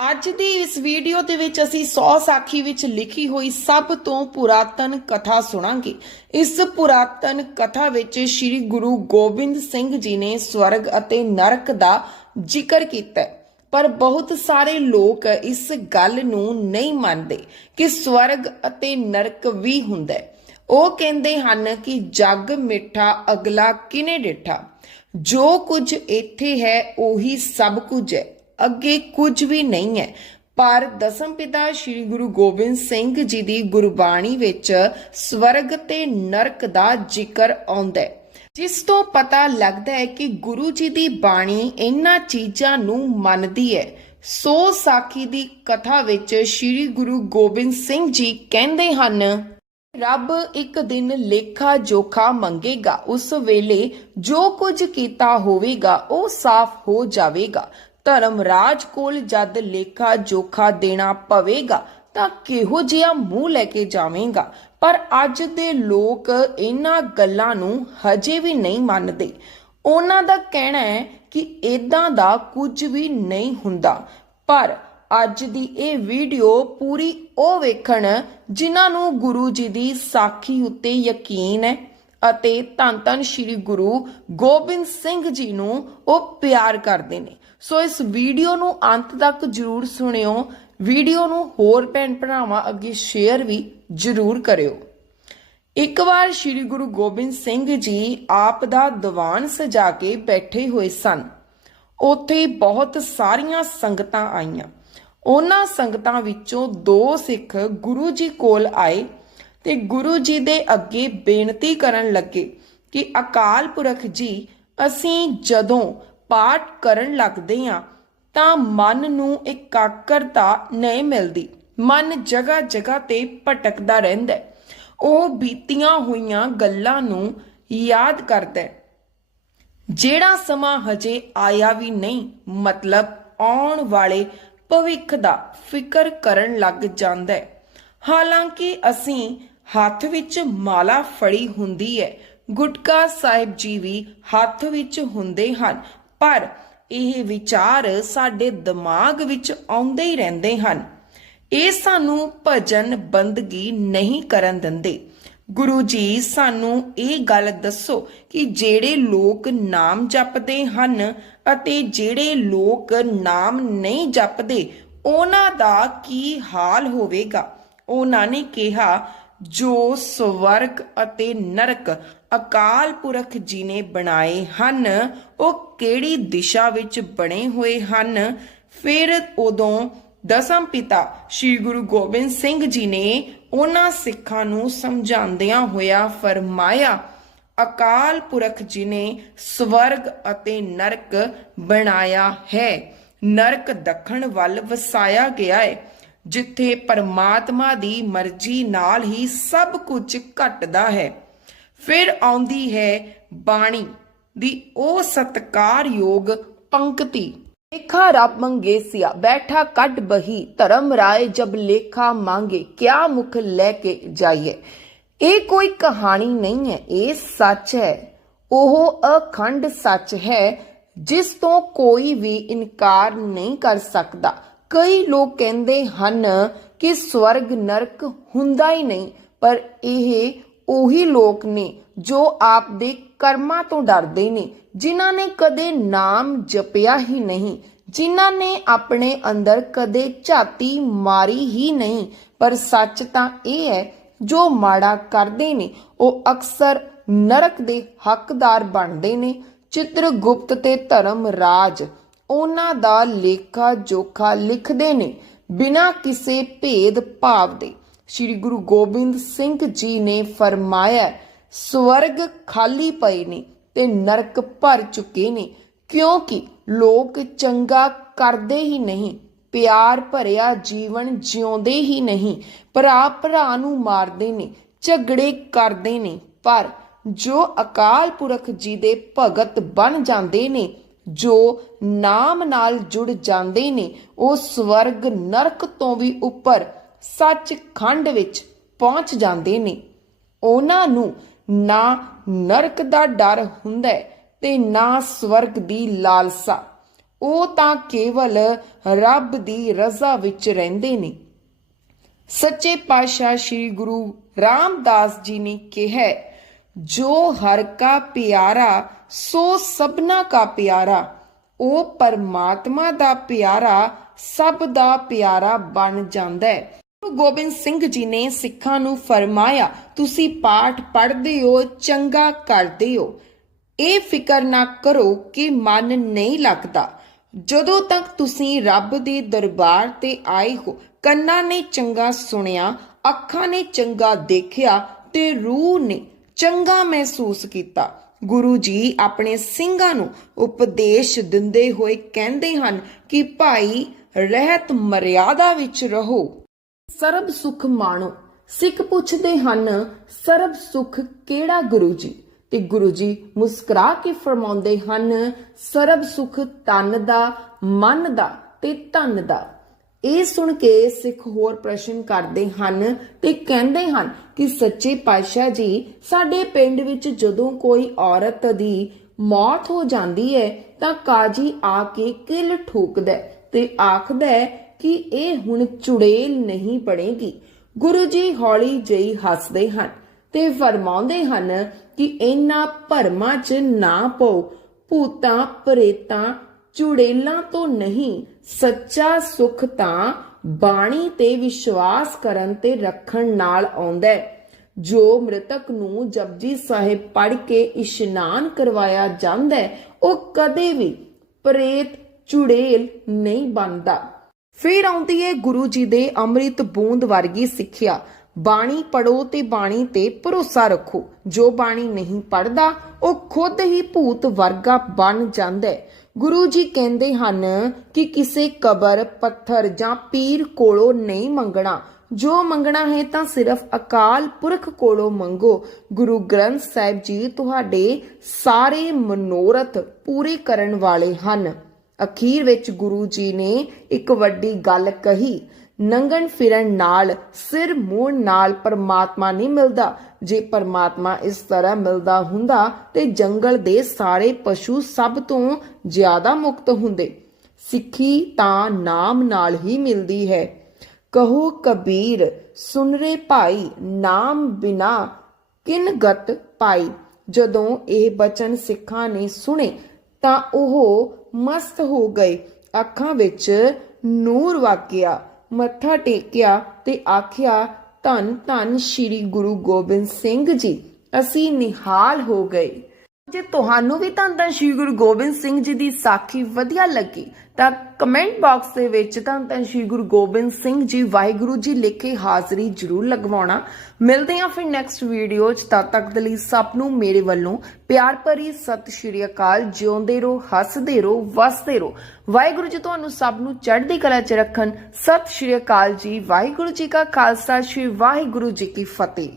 ਅੱਜ ਦੀ ਇਸ ਵੀਡੀਓ ਦੇ ਵਿੱਚ ਅਸੀਂ 100 ਸਾਖੀ ਵਿੱਚ ਲਿਖੀ ਹੋਈ ਸਭ ਤੋਂ ਪੁਰਾਤਨ ਕਥਾ ਸੁਣਾਂਗੇ। ਇਸ ਪੁਰਾਤਨ ਕਥਾ ਵਿੱਚ ਸ੍ਰੀ ਗੁਰੂ ਗੋਬਿੰਦ ਸਿੰਘ ਜੀ ਨੇ ਸਵਰਗ ਅਤੇ ਨਰਕ ਦਾ ਜ਼ਿਕਰ ਕੀਤਾ ਹੈ। ਪਰ ਬਹੁਤ ਸਾਰੇ ਲੋਕ ਇਸ ਗੱਲ ਨੂੰ ਨਹੀਂ ਮੰਨਦੇ ਕਿ ਸਵਰਗ ਅਤੇ ਨਰਕ ਵੀ ਹੁੰਦਾ ਹੈ। ਉਹ ਕਹਿੰਦੇ ਹਨ ਕਿ ਜੱਗ ਮਿੱਠਾ, ਅਗਲਾ ਕਿਨੇ ਡਿਠਾ? ਜੋ ਕੁਝ ਇੱਥੇ ਹੈ, ਉਹੀ ਸਭ ਕੁਝ ਹੈ। ਅੱਗੇ ਕੁਝ ਵੀ ਨਹੀਂ ਹੈ। ਪਰ ਦਸਮ ਪਿਤਾ ਸ੍ਰੀ ਗੁਰੂ ਗੋਬਿੰਦ ਸਿੰਘ ਜੀ ਦੀ ਗੁਰਬਾਣੀ ਵਿੱਚ ਸਵਰਗ ਤੇ ਨਰਕ ਦਾ ਜ਼ਿਕਰ ਆਉਂਦਾ ਹੈ। ਜਿਸ ਤੋਂ ਪਤਾ ਲੱਗਦਾ ਹੈ ਕਿ ਗੁਰੂ ਜੀ ਦੀ ਬਾਣੀ ਇਹਨਾਂ ਚੀਜ਼ਾਂ ਨੂੰ ਮੰਨਦੀ ਹੈ। ਸੋ ਸਾਖੀ ਦੀ ਕਥਾ ਵਿੱਚ ਸ੍ਰੀ ਗੁਰੂ ਗੋਬਿੰਦ ਸਿੰਘ ਜੀ ਕਹਿੰਦੇ ਹਨ, ਰੱਬ ਇੱਕ ਦਿਨ ਲੇਖਾ ਜੋਖਾ ਮੰਗੇਗਾ। ਉਸ ਵੇਲੇ ਜੋ ਕੁਝ ਕੀਤਾ ਹੋਵੇਗਾ, ਉਹ ਸਾਫ਼ ਹੋ ਜਾਵੇਗਾ। ਧਰਮਰਾਜ ਕੋਲ ਜਦ ਲੇਖਾ ਜੋਖਾ ਦੇਣਾ ਪਵੇਗਾ, ਤਾਂ ਕਿਹੋ ਜਿਹਾ ਮੂੰਹ ਲੈ ਕੇ ਜਾਵੇਂਗਾ? ਪਰ ਅੱਜ ਦੇ ਲੋਕ ਇਹਨਾਂ ਗੱਲਾਂ ਨੂੰ ਹਜੇ ਵੀ ਨਹੀਂ ਮੰਨਦੇ। ਉਹਨਾਂ ਦਾ ਕਹਿਣਾ ਹੈ ਕਿ ਇਦਾਂ ਦਾ ਕੁਝ ਵੀ ਨਹੀਂ ਹੁੰਦਾ। ਪਰ ਅੱਜ ਦੀ ਇਹ ਵੀਡੀਓ ਪੂਰੀ ਉਹ ਵੇਖਣ ਜਿਨ੍ਹਾਂ ਨੂੰ ਗੁਰੂ ਜੀ ਦੀ ਸਾਖੀ ਉੱਤੇ ਯਕੀਨ ਹੈ ਅਤੇ ਧੰਨ ਧੰਨ ਸ੍ਰੀ ਗੁਰੂ ਗੋਬਿੰਦ ਸਿੰਘ ਜੀ ਨੂੰ ਉਹ ਪਿਆਰ ਕਰਦੇ ਨੇ। ਸੋ ਇਸ ਵੀਡੀਓ ਨੂੰ ਅੰਤ ਤੱਕ ਜਰੂਰ ਸੁਣਿਓ। ਵੀਡੀਓ ਨੂੰ ਹੋਰ ਭੈਣ ਭਰਾਵਾਂ ਅੱਗੇ ਸ਼ੇਅਰ ਵੀ ਜਰੂਰ ਕਰਿਓ। ਇੱਕ ਵਾਰ ਸ੍ਰੀ ਗੁਰੂ ਗੋਬਿੰਦ ਸਿੰਘ ਜੀ ਆਪ ਦਾ ਦੀਵਾਨ ਸਜਾ ਕੇ ਬੈਠੇ ਹੋਏ ਸਨ। ਉੱਥੇ ਬਹੁਤ ਸਾਰੀਆਂ ਸੰਗਤਾਂ ਆਈਆਂ। ਉਹਨਾਂ ਸੰਗਤਾਂ ਵਿੱਚੋਂ ਦੋ ਸਿੱਖ ਗੁਰੂ ਜੀ ਕੋਲ ਆਏ ਤੇ ਗੁਰੂ ਜੀ ਦੇ ਅੱਗੇ ਬੇਨਤੀ ਕਰਨ ਲੱਗੇ ਕਿ ਅਕਾਲ ਪੁਰਖ ਜੀ, ਅਸੀਂ ਜਦੋਂ ਪਾਠ ਕਰਨ ਲੱਗਦੇ ਹਾਂ ਤਾਂ ਮਨ ਨੂੰ ਇਕਾਗਰਤਾ ਨਹੀਂ ਮਿਲਦੀ। ਮਨ ਜਗ੍ਹਾ ਜਗ੍ਹਾ ਤੇ ਭਟਕਦਾ ਰਹਿੰਦਾ ਹੈ। ਉਹ ਬੀਤੀਆਂ ਹੋਈਆਂ ਗੱਲਾਂ ਨੂੰ ਯਾਦ ਕਰਦਾ ਹੈ। ਜਿਹੜਾ ਸਮਾਂ ਹਜੇ ਆਇਆ ਵੀ ਨਹੀਂ, ਮਤਲਬ ਆਉਣ ਵਾਲੇ ਭਵਿੱਖ ਦਾ ਫਿਕਰ ਕਰਨ ਲੱਗ ਜਾਂਦਾ ਹੈ। ਹਾਲਾਂਕਿ ਅਸੀਂ ਹੱਥ ਵਿੱਚ ਮਾਲਾ ਫੜੀ ਹੁੰਦੀ ਹੈ। ਗੁਟਕਾ ਸਾਹਿਬ ਜੀ ਵੀ ਹੱਥ ਵਿੱਚ ਹੁੰਦੇ ਹਨ। ਪਰ ਇਹ ਵਿਚਾਰ ਸਾਡੇ ਦਿਮਾਗ ਵਿੱਚ ਆਉਂਦੇ ਹੀ ਰਹਿੰਦੇ ਹਨ। ਇਹ ਸਾਨੂੰ ਭਜਨ ਬੰਦਗੀ ਨਹੀਂ ਕਰਨ ਦਿੰਦੇ। ਗੁਰੂ ਜੀ ਸਾਨੂੰ ਇਹ ਗੱਲ ਦੱਸੋ ਕਿ ਜਿਹੜੇ ਲੋਕ ਨਾਮ ਜਪਦੇ ਹਨ ਅਤੇ ਜਿਹੜੇ ਲੋਕ ਨਾਮ ਨਹੀਂ ਜਪਦੇ, ਉਹਨਾਂ ਦਾ ਕੀ ਹਾਲ ਹੋਵੇਗਾ? ਉਹਨਾਂ ਨੇ ਕਿਹਾ ਜੋ ਸਵਰਗ ਅਤੇ ਨਰਕ ਅਕਾਲ ਪੁਰਖ ਜੀ ਨੇ ਬਣਾਏ ਹਨ, ਉਹ ਕਿਹੜੀ ਦਿਸ਼ਾ ਵਿੱਚ ਬਣੇ ਹੋਏ ਹਨ? ਫਿਰ ਉਦੋਂ ਦਸਮ ਪਿਤਾ ਸ੍ਰੀ ਗੁਰੂ ਗੋਬਿੰਦ ਸਿੰਘ ਜੀ ਨੇ ਉਹਨਾਂ ਸਿੱਖਾਂ ਨੂੰ ਸਮਝਾਉਂਦਿਆਂ ਹੋਇਆ ਫਰਮਾਇਆ, ਅਕਾਲ ਪੁਰਖ ਜੀ ਨੇ ਸਵਰਗ ਅਤੇ ਨਰਕ ਬਣਾਇਆ ਹੈ, ਨਰਕ ਦੱਖਣ ਵੱਲ ਵਸਾਇਆ ਗਿਆ ਹੈ। ਜਿੱਥੇ ਪਰਮਾਤਮਾ ਦੀ ਮਰਜ਼ੀ ਨਾਲ ਹੀ ਸਭ ਕੁਝ ਘਟਦਾ ਹੈ। ਫਿਰ ਆਉਂਦੀ ਹੈ ਬਾਣੀ ਦੀ ਉਹ ਸਤਕਾਰਯੋਗ ਪੰਕਤੀ। ਲੇਖਾ ਰੱਬ ਮੰਗੇਸਿਆ ਬੈਠਾ ਕੱਢ ਬਹੀ, ਧਰਮ ਰਾਏ ਜਬ ਲੇਖਾ ਮੰਗੇ, ਕਿਆ ਮੁਖ ਲੈ ਕੇ ਜਾਈਏ? ਇਹ ਕੋਈ ਕਹਾਣੀ ਨਹੀਂ ਹੈ, ਇਹ ਸੱਚ ਹੈ। ਉਹ ਅਖੰਡ ਸੱਚ ਹੈ, ਜਿਸ ਤੋਂ ਕੋਈ ਵੀ ਇਨਕਾਰ ਨਹੀਂ ਕਰ ਸਕਦਾ। ਕਈ ਲੋਕ ਕਹਿੰਦੇ ਹਨ ਕਿ ਸਵਰਗ ਨਰਕ ਹੁੰਦਾ ਹੀ ਨਹੀਂ, ਪਰ ਇਹ ਉਹੀ ਲੋਕ ਨੇ ਜੋ ਆਪ ਦੇ ਕਰਮਾਂ ਤੋਂ ਡਰਦੇ ਨੇ, ਜਿਨ੍ਹਾਂ ਨੇ ਕਦੇ ਨਾਮ ਜਪਿਆ ਹੀ ਨਹੀਂ, ਜਿਨ੍ਹਾਂ ਨੇ ਆਪਣੇ ਅੰਦਰ ਕਦੇ ਝਾਤੀ ਮਾਰੀ ਹੀ ਨਹੀਂ, ਪਰ ਸੱਚ ਤਾਂ ਇਹ ਹੈ, ਜੋ ਮਾੜਾ ਕਰਦੇ ਨੇ, ਉਹ ਅਕਸਰ ਨਰਕ ਦੇ ਹੱਕਦਾਰ ਬਣਦੇ ਨੇ, ਚਿੱਤਰਗੁਪਤ ਤੇ ਧਰਮ ਰਾਜ। ਉਹਨਾਂ ਦਾ ਲੇਖਾ ਜੋਖਾ ਲਿਖਦੇ ਨੇ, ਬਿਨਾਂ ਕਿਸੇ ਭੇਦ ਭਾਵ ਦੇ। ਸ੍ਰੀ ਗੁਰੂ ਗੋਬਿੰਦ ਸਿੰਘ ਜੀ ਨੇ ਫਰਮਾਇਆ, ਸਵਰਗ ਖਾਲੀ ਪਏ ਨੇ ਤੇ ਨਰਕ ਭਰ ਚੁੱਕੇ ਨੇ, ਕਿਉਂਕਿ ਲੋਕ ਚੰਗਾ ਕਰਦੇ ਹੀ ਨਹੀਂ, ਪਿਆਰ ਭਰਿਆ ਜੀਵਨ ਜਿਉਂਦੇ ਹੀ ਨਹੀਂ, ਭਰਾ ਭਰਾ ਨੂੰ ਮਾਰਦੇ ਨੇ, ਝਗੜੇ ਕਰਦੇ ਨੇ, ਪਰ ਜੋ ਅਕਾਲ ਪੁਰਖ ਜੀ ਦੇ ਭਗਤ ਬਣ ਜਾਂਦੇ ਨੇ ਜੋ ਨਾਮ ਨਾਲ ਜੁੜ ਜਾਂਦੇ ਨੇ, ਉਹ ਸਵਰਗ ਨਰਕ ਤੋਂ ਵੀ ਉੱਪਰ ਸੱਚਖੰਡ ਵਿੱਚ ਪਹੁੰਚ ਜਾਂਦੇ ਨੇ। ਉਹਨਾਂ ਨੂੰ ਨਾ ਨਰਕ ਦਾ ਡਰ ਹੁੰਦਾ ਤੇ ਨਾ ਸਵਰਗ ਦੀ ਲਾਲਸਾ। ਉਹ ਤਾਂ ਕੇਵਲ ਰੱਬ ਦੀ ਰਜ਼ਾ ਵਿੱਚ ਰਹਿੰਦੇ ਨੇ। ਸੱਚੇ ਪਾਤਸ਼ਾਹ ਸ੍ਰੀ ਗੁਰੂ ਰਾਮਦਾਸ ਜੀ ਨੇ ਕਿਹਾ ਜੋ ਹਰ ਕਾ ਪਿਆਰਾ, ਸੋ ਸਭਨਾ ਕਾ ਪਿਆਰਾ। ਉਹ ਪਰਮਾਤਮਾ ਦਾ ਪਿਆਰਾ, ਸਭ ਦਾ ਪਿਆਰਾ ਬਣ ਜਾਂਦਾ ਹੈ। ਗੁਰੂ ਗੋਬਿੰਦ ਸਿੰਘ ਜੀ ਨੇ ਸਿੱਖਾਂ ਨੂੰ ਫਰਮਾਇਆ, ਤੁਸੀਂ ਪਾਠ ਪੜ੍ਹਦੇ ਹੋ, ਚੰਗਾ ਕਰਦੇ ਹੋ। ਇਹ ਫਿਕਰ ਨਾ ਕਰੋ ਕਿ ਮਨ ਨਹੀਂ ਲੱਗਦਾ। ਜਦੋਂ ਤੱਕ ਤੁਸੀਂ ਰੱਬ ਦੇ ਦਰਬਾਰ ਤੇ ਆਏ ਹੋ, ਕੰਨਾਂ ਨੇ ਚੰਗਾ ਸੁਣਿਆ, ਅੱਖਾਂ ਨੇ ਚੰਗਾ ਦੇਖਿਆ ਤੇ ਰੂਹ ਨੇ ਚੰਗਾ ਮਹਿਸੂਸ ਕੀਤਾ। ਗੁਰੂ ਜੀ ਆਪਣੇ ਸਿੰਘਾਂ ਨੂੰ ਉਪਦੇਸ਼ ਦਿੰਦੇ ਹੋਏ ਕਹਿੰਦੇ ਹਨ ਕਿ ਭਾਈ, ਰਹਿਤ ਮਰਿਆਦਾ ਵਿੱਚ ਰਹੋ। ਸਰਬ ਸੁਖ ਮਾਣੋ। ਸਿੱਖ ਪੁੱਛਦੇ ਹਨ, ਸਰਬ ਸੁਖ ਕਿਹੜਾ ਗੁਰੂ ਜੀ? ਤੇ ਗੁਰੂ ਜੀ ਮੁਸਕਰਾ ਕੇ ਫਰਮਾਉਂਦੇ ਹਨ, ਸਰਬ ਸੁਖ ਤਨ ਦਾ, ਮਨ ਦਾ ਤੇ ਧਨ ਦਾ। ਇਹ ਸੁਣ ਕੇ ਸਿੱਖ ਹੋਰ ਪ੍ਰਸ਼ਨ ਕਰਦੇ ਹਨ ਤੇ ਕਹਿੰਦੇ ਹਨ ਕਿ ਸੱਚੇ ਪਾਤਸ਼ਾਹ ਜੀ, ਸਾਡੇ ਪਿੰਡ ਵਿੱਚ ਜਦੋਂ ਕੋਈ ਔਰਤ ਦੀ ਮੌਤ ਹੋ ਜਾਂਦੀ ਹੈ ਤਾਂ ਕਾਜੀ ਆ ਕੇ ਕਿਲ ਠੋਕਦਾ ਤੇ ਆਖਦਾ ਕਿ ਇਹ ਹੁਣ ਚੁੜੇਲ ਨਹੀਂ ਪੜੇਗੀ ਗੁਰੂ ਜੀ ਹੌਲੀ ਜਿਹੀ ਹੱਸਦੇ ਹਨ ਤੇ ਫਰਮਾਉਂਦੇ ਹਨ ਕਿ ਇਹਨਾਂ ਭਰਮਾਂ 'ਚ ਨਾ ਪਓ, ਭੂਤਾਂ, ਪ੍ਰੇਤਾਂ ਚੁੜੇਲਾਂ ਤੋਂ ਨਹੀਂ, ਸੱਚਾ ਸੁਖ ਤਾਂ ਬਾਣੀ ਤੇ ਵਿਸ਼ਵਾਸ ਕਰਨ ਤੇ ਰੱਖਣ ਨਾਲ ਆਉਂਦਾ ਹੈ। ਜੋ ਮ੍ਰਿਤਕ ਨੂੰ ਜਪਜੀ ਸਾਹਿਬ ਪੜ੍ਹ ਕੇ ਇਸ਼ਨਾਨ ਕਰਵਾਇਆ ਜਾਂਦਾ ਹੈ, ਉਹ ਕਦੇ ਵੀ ਪ੍ਰੇਤ, ਚੁੜੇਲ ਨਹੀਂ ਬਣਦਾ। ਫਿਰ ਆਉਂਦੀ ਹੈ ਗੁਰੂ ਜੀ ਦੇ ਅੰਮ੍ਰਿਤ ਬੂੰਦ ਵਰਗੀ ਸਿੱਖਿਆ। ਬਾਣੀ ਪੜੋ ਤੇ ਬਾਣੀ ਤੇ ਭਰੋਸਾ ਰੱਖੋ। ਜੋ ਬਾਣੀ ਨਹੀਂ ਪੜਦਾ ਉਹ ਖੁਦ ਹੀ ਭੂਤ ਵਰਗਾ ਬਣ ਜਾਂਦਾ ਹੈ। ਗੁਰੂ ਜੀ ਕਹਿੰਦੇ ਹਨ ਕਿ ਕਿਸੇ ਕਬਰ, ਪੱਥਰ ਜਾਂ ਪੀਰ ਕੋਲੋਂ ਨਹੀਂ ਮੰਗਣਾ। ਜੋ ਮੰਗਣਾ ਹੈ ਤਾਂ ਸਿਰਫ ਅਕਾਲ ਪੁਰਖ ਕੋਲੋਂ ਮੰਗੋ। ਗੁਰੂ ਗ੍ਰੰਥ ਸਾਹਿਬ ਜੀ ਤੁਹਾਡੇ ਸਾਰੇ ਮਨੋਰਥ ਪੂਰੇ ਕਰਨ ਵਾਲੇ ਹਨ। ਅਖੀਰ ਵਿੱਚ ਗੁਰੂ ਜੀ ਨੇ ਇੱਕ ਵੱਡੀ ਗੱਲ ਕਹੀ। ਨੰਗਣ ਫਿਰਨ ਨਾਲ, ਸਿਰ ਮੂਣ ਨਾਲ ਪਰਮਾਤਮਾ ਨਹੀਂ ਮਿਲਦਾ। ਜੇ ਪਰਮਾਤਮਾ ਇਸ ਤਰ੍ਹਾਂ ਮਿਲਦਾ ਹੁੰਦਾ ਤੇ ਜੰਗਲ ਦੇ ਸਾਰੇ ਪਸ਼ੂ ਸਭ ਤੋਂ ਜ਼ਿਆਦਾ ਮੁਕਤ ਹੁੰਦੇ। ਸਿੱਖੀ ਤਾਂ ਨਾਮ ਨਾਲ ਹੀ ਮਿਲਦੀ ਹੈ। ਕਹੋ ਕਬੀਰ ਸੁਨ ਰੇ ਭਾਈ, ਨਾਮ ਬਿਨਾ ਕਿਨ ਗਤ ਪਾਈ। ਜਦੋਂ ਇਹ ਬਚਨ ਸਿੱਖਾਂ ਨੇ ਸੁਣੇ, ਤਾਂ ਉਹ ਮਸਤ ਹੋ ਗਏ। ਅੱਖਾਂ ਵਿੱਚ ਨੂਰ ਵਾਕਿਆ। ਮੱਥਾ ਟੇਕਿਆ ਤੇ ਆਖਿਆ ਧੰਨ ਧੰਨ ਸ੍ਰੀ ਗੁਰੂ ਗੋਬਿੰਦ ਸਿੰਘ ਜੀ, ਅਸੀਂ ਨਿਹਾਲ ਹੋ ਗਏ। ਜੇ ਤੁਹਾਨੂੰ ਵੀ ਧੰਨ ਧੰਨ ਸ੍ਰੀ ਗੁਰੂ ਗੋਬਿੰਦ ਸਿੰਘ ਜੀ ਦੀ ਸਾਖੀ ਵਧੀਆ ਲੱਗੀ, ਤਾਂ ਕਮੈਂਟ ਬਾਕਸ ਦੇ ਵਿੱਚ ਧੰਨ ਧੰਨ ਸ੍ਰੀ ਗੁਰੂ ਗੋਬਿੰਦ ਸਿੰਘ ਜੀ ਵਾਹਿਗੁਰੂ ਜੀ ਲਿਖੇ ਹਾਜ਼ਰੀ ਜ਼ਰੂਰ ਲਗਵਾਉਣਾ। ਮਿਲਦੇ ਹਾਂ ਫਿਰ ਨੈਕਸਟ ਵੀਡੀਓ 'ਚ। ਤਦ ਤੱਕ ਦੇ ਲਈ ਸਭ ਨੂੰ ਮੇਰੇ ਵੱਲੋਂ ਪਿਆਰ ਭਰੀ ਸਤਿ ਸ਼੍ਰੀ ਅਕਾਲ। ਜਿਉਂਦੇ ਰਹੋ, ਹੱਸਦੇ ਰਹੋ, ਵਸਦੇ ਰਹੋ। ਵਾਹਿਗੁਰੂ ਜੀ ਤੁਹਾਨੂੰ ਸਭ ਨੂੰ ਚੜ੍ਹਦੀ ਕਲਾ 'ਚ ਰੱਖਣ। ਸਤਿ ਸ਼੍ਰੀ ਅਕਾਲ ਜੀ। ਵਾਹਿਗੁਰੂ ਜੀ ਕਾ ਖਾਲਸਾ। ਸ਼੍ਰੀ ਵਾਹਿਗੁਰੂ ਜੀ ਕੀ ਫਤਿਹ।